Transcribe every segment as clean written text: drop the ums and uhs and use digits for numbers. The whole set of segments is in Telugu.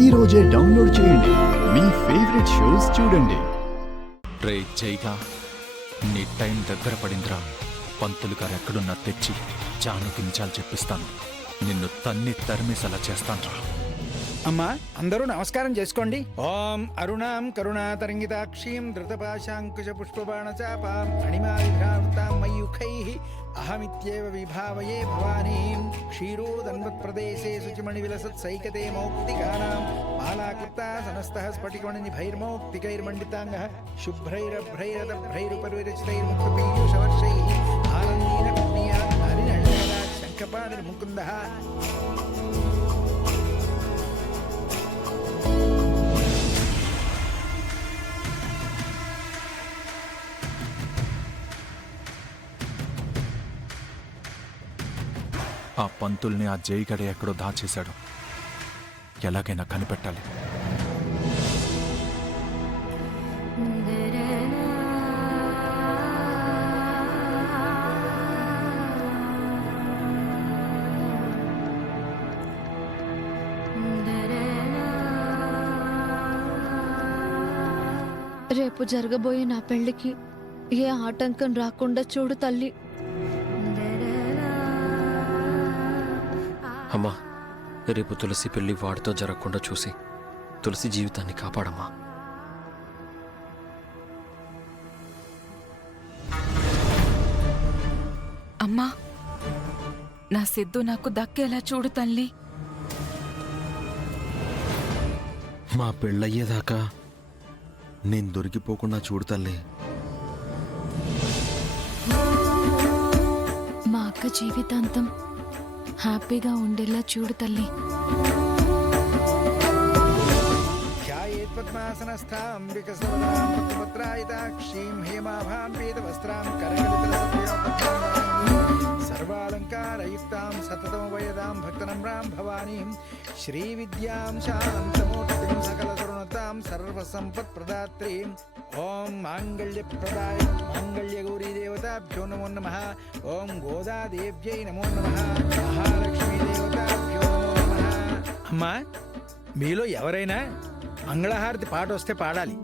ఈ రోజే డౌన్లోడ్ చేయండి. మీ ఫేవరెట్ షోస్ చూడండి. రే జైగా, నీ టైం దగ్గర పడిందిరా. పంతులు గారు ఎక్కడున్నా తెచ్చి జానుకి నిజాలు చెప్పిస్తాను. నిన్ను తన్ని తరిమేసలా చేస్తాన్రా. అమ్మా, అందరూ నమస్కారం చేసుకోండి. ఓం అరుణాం కరుణాతరంగితాక్షీం ధృతపాశాంకుశ పుష్పబాణచాపాం అణిమావిభ్రావృతాం మయూఖైః అహమిత్యేవ విభావయే భవానీం క్షీరోదన్వత్ప్రదేశే శుచిమణివిలసత్సైకతే మౌక్తికానాం మాలాకృతా సమస్తః స్ఫటికమణిభైర్మౌక్తికైర్మండితాంగః శుభ్రైరభ్రైరతభ్రైరుపరివిరచితైర్ముక్తపీయూషవర్షైః ఆనందీన పుణ్యాత్ హరిణళికరాజ్ శంఖపాణిర్ముకుందః. ఆ పంతుల్ని ఆ జైగడే ఎక్కడో దాచేశాడు. ఎలాగైనా కనిపెట్టాలి. రేపు జరగబోయే నా పెళ్లికి ఏ ఆటంకం రాకుండా చూడు తల్లి. అమ్మా, రేపు తులసి పెళ్లి వాడితో జరగకుండా చూసి తులసి జీవితాన్ని కాపాడమ్మా. అమ్మా, నా సిద్ధు నాకు దక్కేలా చూడు తల్లి. మా పెళ్ళయ్యేదాకా నేను దొరికిపోకుండా చూడు తల్లి. మా అక్క జీవితాంతం హ్యాపీగా ఉండేలా చూడు తల్లి. పద్మాసనస్థాం వికసవదాం పత్రపత్రాయితాక్షీం హేమాభాం పీతవస్త్రాం కరకలితలసత్యోపద్మాం సర్వాలంకారయుక్తాం సతతమవయదాం భక్తనమ్రాం భవానీం శ్రీవిద్యాం శాంతమూర్తిం సకలతరుణతాం సర్వసంపత్ప్రదాత్రీం ఓం మాంగళ్యప్రదాయ మాంగళ్యగౌరీదేవతాభ్యో నమో నమః. ఓం గోదాదేవ్యై నమో నమః. మహాలక్ష్మీదేవతాభ్యో నమో నమః. అమ్మా, మీలో ఎవరైనా మంగళహారతి పాట వస్తే పాడాలి.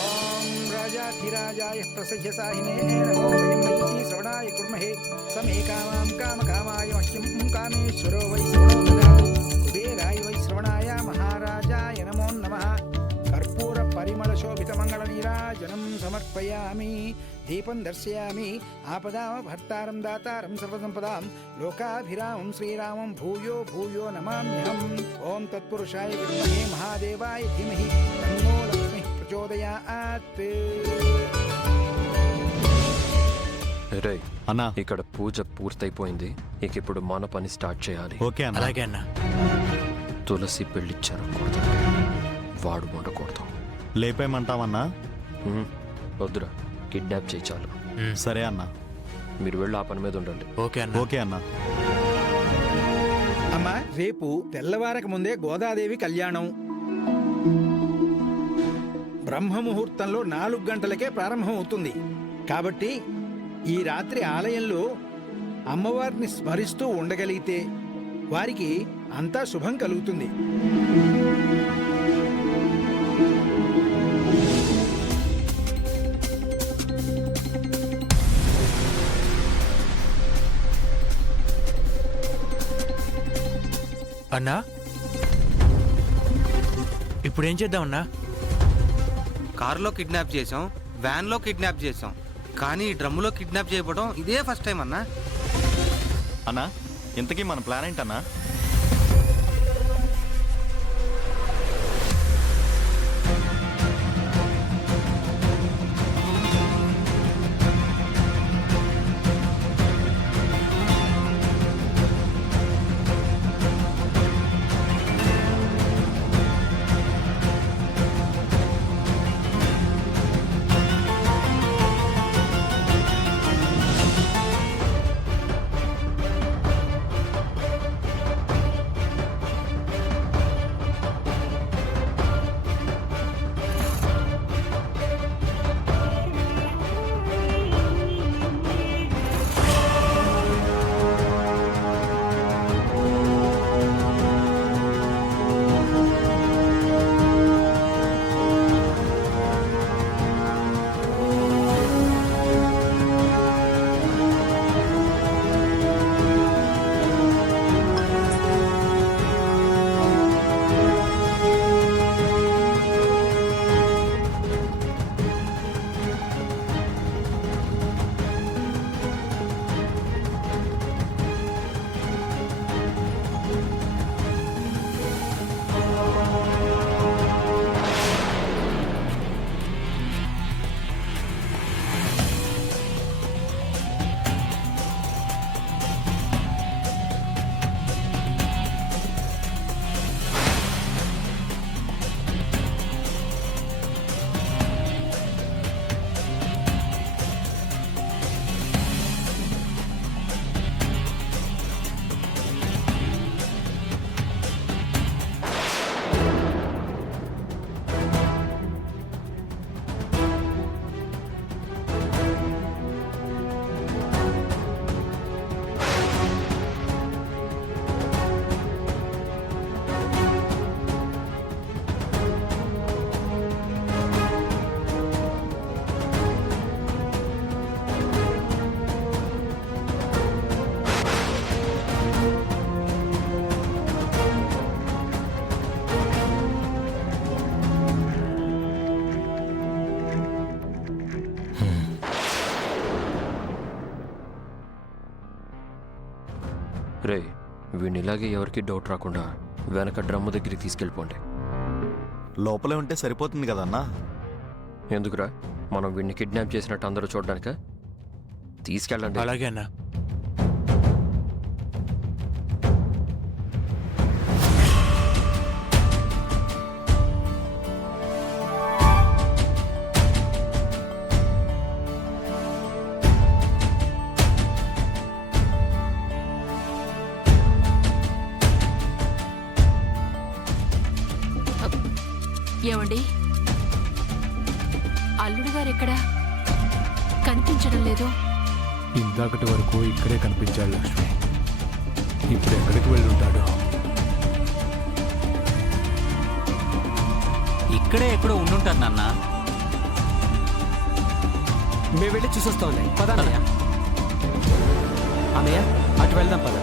ఓం రాజాధిరాజాయ ప్రసహ్యసాహినే నమో వయమయీ శ్రవణాయ కుర్మహే సమే కామాం కామకామాయ మహ్యం కామేశ్వరో వై శ్రవణో దదాతు కుబేరాయ వై శ్రవణాయ మహారాజాయ నమో నమః. కర్పూర పరిమళ శోభిత మంగళ నీరాజనం సమర్పయామి. దీపం దర్శయామి. ఆపదామభర్తారం దాతారం సర్వసంపదాం లోకాభిరామం శ్రీరామం భూయో భూయో నమామ్యహం. ఓం తత్పురుషాయ విద్మహే మహాదేవాయ ధీమహి తన్నో లక్ష్మీః ప్రచోదయాత్. రే అన్నా, ఇక్కడ పూజ పూర్తయిపోయింది. ఇక ఇప్పుడు మన పని స్టార్ట్ చేయాలి. ఓకే అన్న. అలాగే అన్న. తులసి పెళ్లి జరగకూడదు, వాడు ఉండకూడదు. లేపేయమంటావన్నా? వద్దురా, కిడ్నాప్ చేయి చాలు. సరే అన్న. మీరు వెళ్ళి ఆ పని మీద ఉండండి. ఓకే అన్న. అమ్మా, రేపు తెల్లవారక ముందే గోదాదేవి కళ్యాణం. బ్రహ్మముహూర్తంలో 4 గంటలకే ప్రారంభం అవుతుంది. కాబట్టి ఈ రాత్రి ఆలయంలో అమ్మవారిని స్మరిస్తూ ఉండగలిగితే వారికి అంతా శుభం కలుగుతుంది. అన్నా, ఇప్పుడేం చేద్దామన్నా? కారులో కిడ్నాప్ చేసాం, వ్యాన్లో కిడ్నాప్ చేసాం, కానీ ఈ డ్రమ్ములో కిడ్నాప్ చేయబడడం ఇదే ఫస్ట్ టైం అన్నా. అన్నా, ఇంతకీ మన ప్లాన్ ఏంటన్నా? రే వీడిని ఇలాగే ఎవరికి డౌట్ రాకుండా వెనక డ్రమ్ము దగ్గరికి తీసుకెళ్ళిపోండి. లోపలే ఉంటే సరిపోతుంది కదన్నా. ఎందుకురా మనం వీడిని కిడ్నాప్ చేసినట్టు అందరూ చూడడానిక? తీసుకెళ్ళండి. అలాగే అన్నా. ఏమండి, అల్లుడు గారు ఎక్కడా కనిపించడం లేదు? ఇందాకటి వరకు ఇక్కడే కనిపించాడు లక్ష్మి. ఇప్పుడు ఎక్కడికి వెళ్ళి ఉంటాడు? ఇక్కడే ఎక్కడో ఉండుంటారు నాన్న. మేము వెళ్ళి చూసొస్తాంలే. పద అన్నయ్య. అన్నయ్య అటు వెళ్దాం పద.